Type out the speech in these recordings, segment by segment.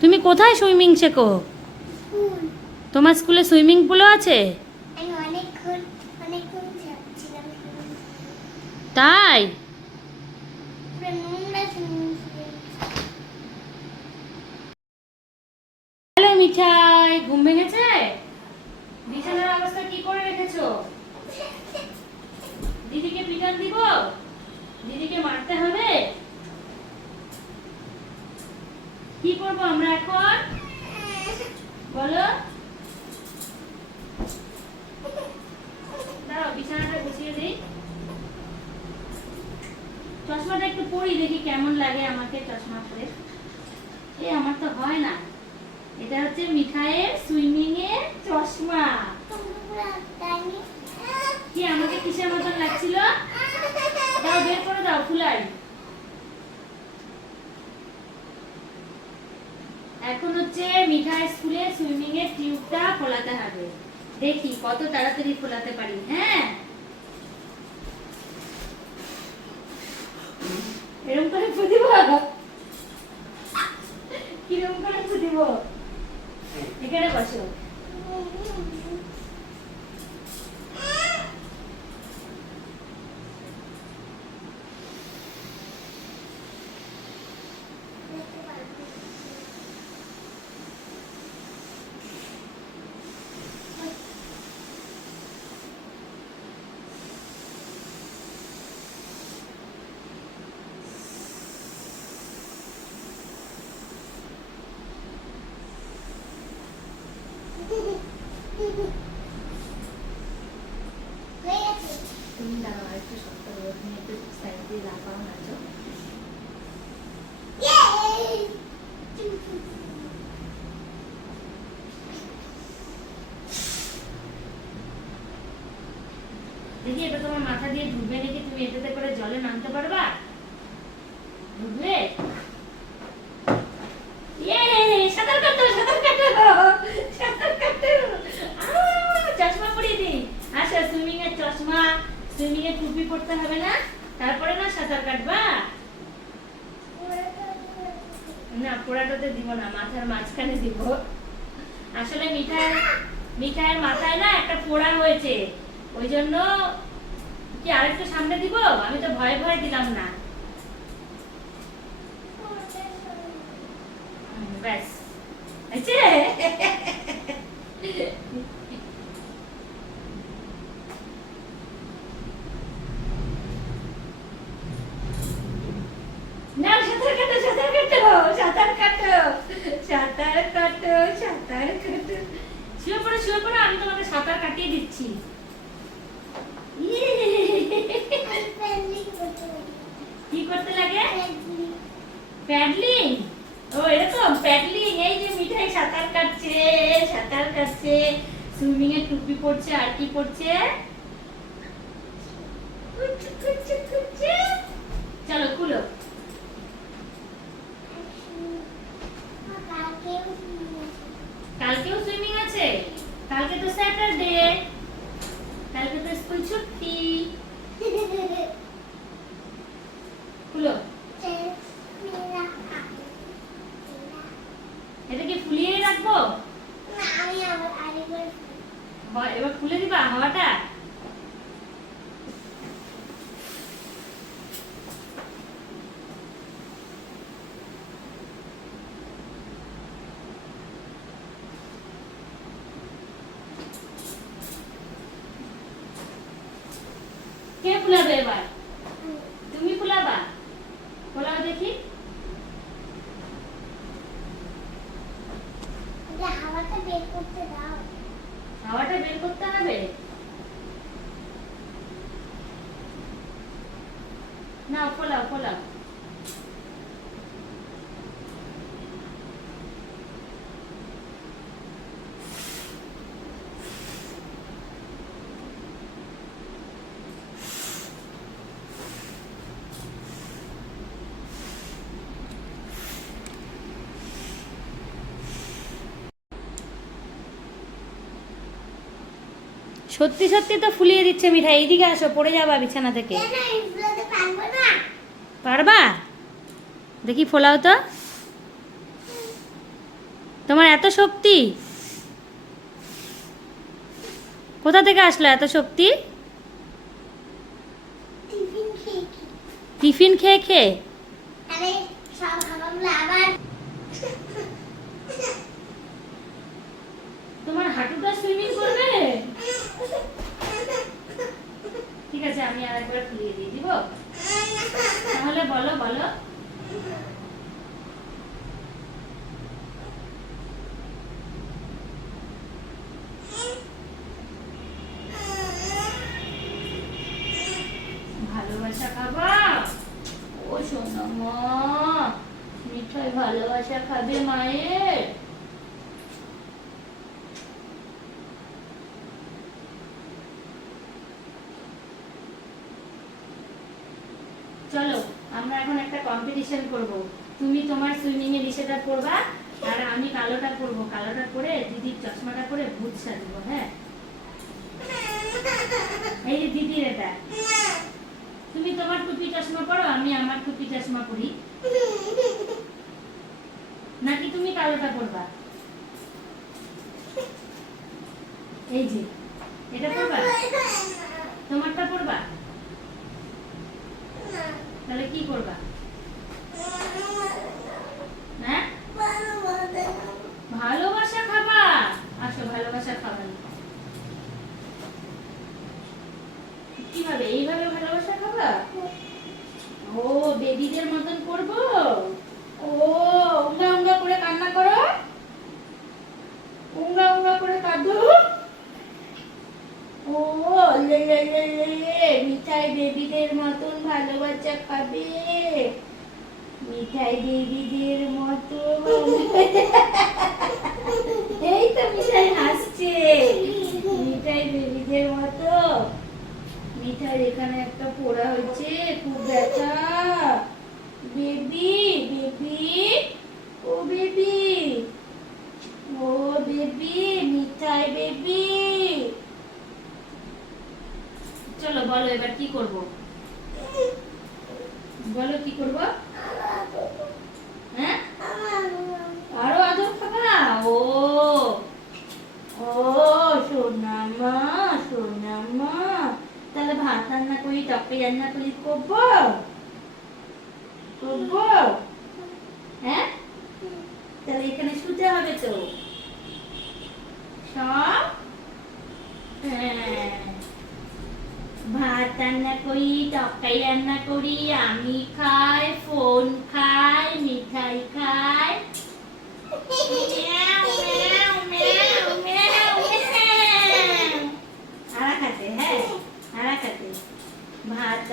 তুমি কোথায় সুইমিং শেখো? তোমার স্কুলে সুইমিং পুলও আছে? তাই পুরো নোংরা সুইমিং হ্যালো মিঠাই ঘুম ভেঙেছে বিছানার অবস্থা কি করে রেখেছো দিদিকে পিটান দিব? দিদিকে মারতে হবে? কি করব আমরা এখন? বলো। দাঁড়াও, বিছানাটা গুছিয়ে দিই চশমাটা একটু পরি, দেখি কেমন লাগে আমাকে চশমা পরে। এ, আমার তো হয় না। এটা হচ্ছে মিঠাইয়ের সুইমিং এর চশমা কি, আমাকে কিসের মতন লাগছিল? দাও, বের করে দাও, ফুলাই। এখন হচ্ছে মিঠাই স্কুলে সুইমিং এর টিউবটা ফোলাতে হবে। দেখি কত তাড়াতাড়ি ফোলাতে পারি হ্যাঁ? এরকম করে ফুদিব? কীরকম করে ফুদিব? এখানে বসো হয়ে গেছে দেখি এটা তোমার মাথা দিয়ে ঢুকবে নাকি? তুমি এটাতে করে জলে নামতে পারবা? ঢুকবে ইয়ে, সাঁতার কাটো, সাঁতার কাটো, সাঁতার কাটো। আহ, চশমা পরিয়ে দিই। আচ্ছা, swimming এর চশমা, swimming এর টুপি পরতে হবে না? তারপরে না সাঁতার কাটবা? না, পোড়াটাতে দিব না, মাথার মাঝখানে দিব। আসলে মিঠাই, মিঠাইয়ের মাথায় না একটা পোড়া হয়েছে। ওই জন্য কি আরেকটু সামনে দিব? আমি তো ভয় ভয় দিলাম না। ব্যাস। হয়েছে না সাঁতার কাটো সাঁতার কাটো সাঁতার কাটো সাঁতার কাটো সাঁতার কাটো সাঁতার ও এরকম এই যে মিঠাই সাঁতার কাটছে সাঁতার কাটছে সুইমিং টুপি পড়ছে আর কি পড়ছে కలకత్తా స్కూల్ చుట్టూ ফুলাবে এবার। তুমি ফুলাবা? ফুলাও দেখি। হাওয়াটা বের করতে দাও। হাওয়াটা বের করতে হবে? সত্যি সত্যি তো ফুলিয়ে দিচ্ছে মিঠাই। এইদিকে আসো পড়ে যাবা বিছানা থেকে। পারবা দেখি ফোলাও তো। তোমার এত শক্তি। কোথা থেকে আসলো এত শক্তি? টিফিন খেয়ে খেয়ে খেয়ে আরে সব খাবারগুলো আবার তোমার হাঁটুটা সুইমিং করবে ঠিক আছে, আমি আর একবার দিয়ে দিব। তাহলে বলো বলো। ভালোবাসা খাবা? ও মা মিঠাই ভালোবাসা খাবে মায়ের চলো আমরা এখন একটা কম্পিটিশন করব। তুমি তোমার সুইমিং এর ইসেটা পরবা আর আমি কালোটা পরবো। কালোটা পরে দিদির চশমাটা পরে ভূত সাজবো হ্যাঁ? এই যে দিদির এটা। তুমি তোমার টুপি চশমা পরো, আমি আমার টুপি চশমা পরি। নাকি তুমি কালোটা পরবা? এই যে, এটা পরবা? তোমারটা পরবা তাহলে কি করবা হ্যাঁ ভালোবাসা খাবা আসো ভালোবাসা খাবা কীভাবে এইভাবে ভালোবাসা খাবা ও বেবিদের মতন করব? ও, উঙ্গা উঙ্গা করে কান্না করো। উঙ্গা উঙ্গা করে কাঁদো। ও, লে লে লে লে, মিঠাই বেবিদের মতন ভালোবাসা খাবে। মিঠাই বেবিদের মতো এই তো মিঠাই হাসছে। মিঠাই বেবিদের মতো মিঠাই এখানে একটা পোড়া হয়েছে, খুব ব্যথা। বেবি বেবি, ও বেবি ও বেবি, মিঠাই বেবি। চলো বলো এবার কি করব বলো কি করব হ্যাঁ আরও আদর খাবা ও ও সোনামা সোনামা তাহলে ভাত রান্না করি টপে রান্না করি করব করব হ্যাঁ তাহলে এখানে শুতে হবে তো সব ভাত রান্না করি তরকারি রান্না করি আমি খাই ফোন খাই মিঠাই খাই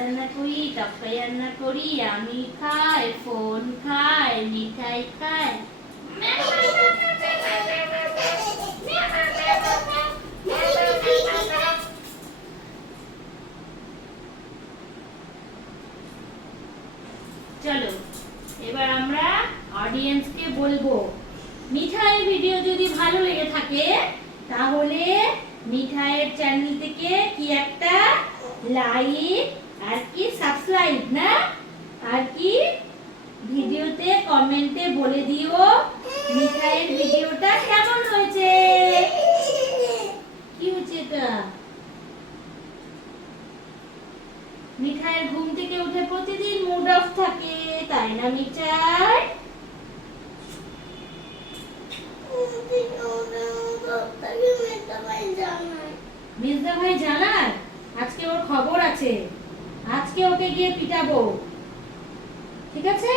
রান্না করি তরকারি রান্না করি, আমি খাই, ফোন খাই, মিঠাই খাই। চলো, এবার আমরা অডিয়েন্সকে বলব, মিঠাই ভিডিও যদি ভালো লেগে থাকে, তাহলে মিঠাইয়ের চ্যানেল থেকে কি একটা লাইক আর কি সাবস্ক্রাইব না? আর কি? ভিডিওতে কমেন্টে বলে দিও, মিঠাইয়ের ভিডিওটা কেমন হয়েছে? কি হচ্ছে এটা? মিঠাইয়ের ঘুম থেকে উঠে প্রতিদিন মুড অফ থাকে, তাই না মিঠাই? মির্জা ভাই জানার? আজকে ওর খবর আছে। আজকে ওকে গিয়ে পিটাবো। ঠিক আছে?